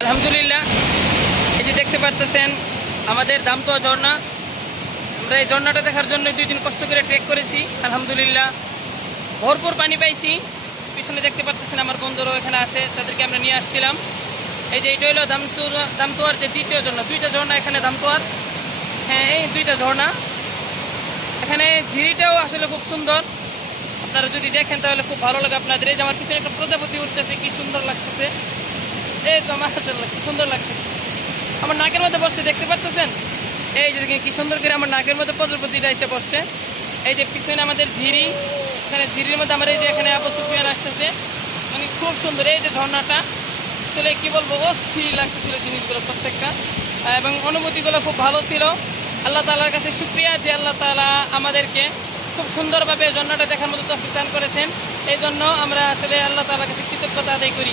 আলহামদুলিল্লাহ। এই যে দেখতে পাচ্ছেন আমাদের দামতোয়া ঝর্ণা। আমরা এই ঝর্ণাটা দেখার জন্য দুই দিন কষ্ট করে ট্রেক করেছি, আলহামদুলিল্লাহ। ভরপুর পানি পাইছি। পিছনে দেখতে পাচ্ছেন আমার বন্ধুরাও এখানে আছে, তাদেরকে আমরা নিয়ে আসছিলাম। এই যে এটা হলো দামতুর, দামতোয়ার যে দ্বিতীয় ঝর্ণা, দুইটা ঝর্ণা এখানে দামতোয়ার। হ্যাঁ এই দুইটা ঝর্ণা। এখানে ঝিরিটাও আসলে খুব সুন্দর। আপনারা যদি দেখেন তাহলে খুব ভালো লাগে আপনাদের। এই যে আমার পিছনে একটা প্রজাপতি উঠতেছে, কি সুন্দর লাগতেছে। এই তো মাশাআল্লাহ কি সুন্দর লাগছে। আমার নাকের মধ্যে বসতে দেখতে পাচ্ছেন এই যে কি সুন্দর করে আমার নাকের মধ্যে প্রজাপতিটা এসে বসছে। এই যে পিছনে আমাদের ঝিরি, এখানে ঝিরির মধ্যে আমার এই যে এখানে আবু সুফিয়ান আসতেছে। মানে খুব সুন্দর, এই যে ঝর্ণাটা, আসলে কি বলব অস্থির লাগতেছিল জিনিসগুলো প্রত্যেকটা। এবং অনুভূতিগুলো খুব ভালো ছিল। আল্লাহ তালার কাছে সুপ্রিয়া যে আল্লাহ তালা আমাদেরকে খুব সুন্দরভাবে ঝর্ণাটা দেখার মতো তফিক দান করেছেন। এই জন্য আমরা আসলে আল্লাহ তালার কাছে কৃতজ্ঞতা আদায় করি।